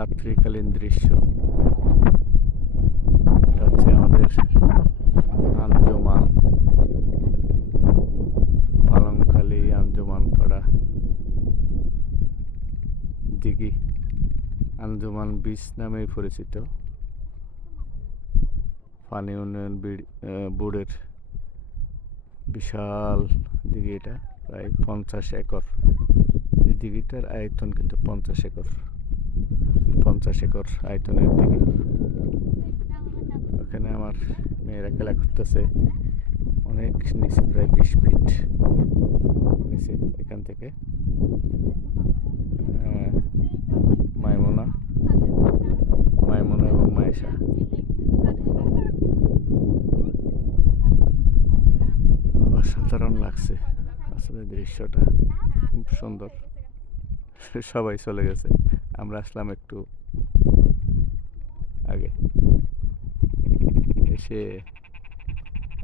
রাত্রিকালীন দৃশ্য। এটা হচ্ছে আমাদের আঞ্জুমান পালংখালী আঞ্জুমান পাড়া দিঘি, আঞ্জুমান বিচ নামেই পরিচিত। পানি উন্নয়ন বোর্ডের বিশাল দিঘি, এটা প্রায় 50 একর। এই দিঘিটার আয়তন কিন্তু 50 একর, 50 একর আয়তনের দিঘি। ওখানে আমার মেয়েরা খেলা করতেছে অনেক নিচে, প্রায় 20 ফিট নিচে। এখান থেকে মাইমুনা এবং মায়েশা। অসাধারণ লাগছে আসলে দৃশ্যটা, খুব সুন্দর। সবাই চলে গেছে, আমরা আসলাম একটু আগে। এসে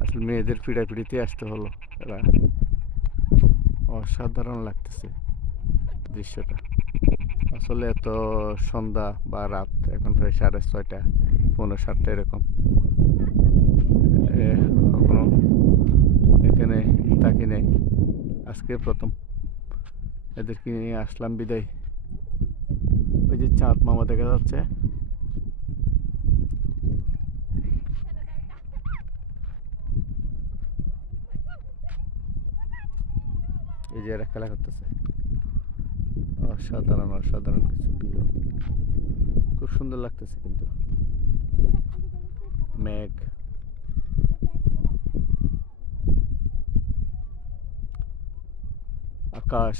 আসলে মেয়েদের পিড়াপিড়িতে আসতে হলো। এরা অসাধারণ লাগতেছে দৃশ্যটা। আসলে এত সন্ধ্যা বা রাত, এখন প্রায় 6:30, 6:45 এরকম। কখনো এখানে থাকি নাই, আজকে প্রথম এদেরকে নিয়ে আসলাম বিদায়। ওই যে চাঁদ মামা দেখা যাচ্ছে, এই যে এরা খেলা করতেছে। অসাধারণ অসাধারণ কিছু ভিউ, খুব সুন্দর লাগতেছে। কিন্তু মেঘ, আকাশ,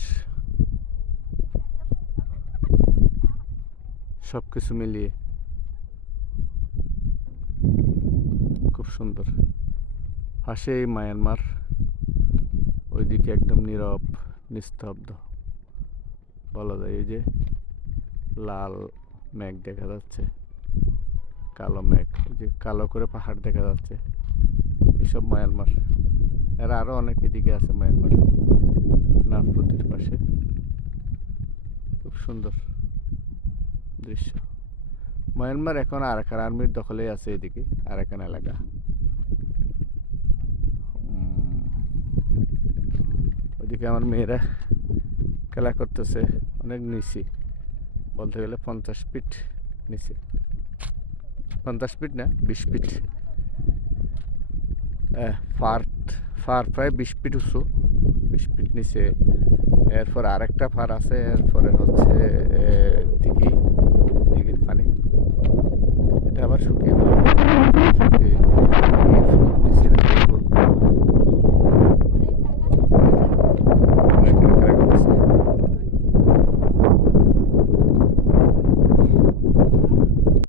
সব কিছু মিলিয়ে খুব সুন্দর। পাশেই মায়ানমার, ওইদিকে একদম নীরব নিস্তব্ধ বলা যায়। এই যে লাল মেঘ দেখা যাচ্ছে, কালো মেঘ, এই যে কালো করে পাহাড় দেখা যাচ্ছে, এসব মায়ানমার। এরা আরো অনেক এদিকে আছে মায়ানমার, নাফপতির পাশে। খুব সুন্দর দৃশ্য। মায়ানমার এখন আরাকান আর্মির দখলে আছে, এদিকে আরাকান এলাকা। ওইদিকে আমার মেয়েরা খেলা করতেছে অনেক নিচে, বলতে গেলে 50 ফিট নিচে। 50 ফিট না, 20 ফিট। ফার প্রায় 20 ফিট উঁচু, 20 ফিট নিচে। এরপর আরেকটা ফার আছে, এরপরে হচ্ছে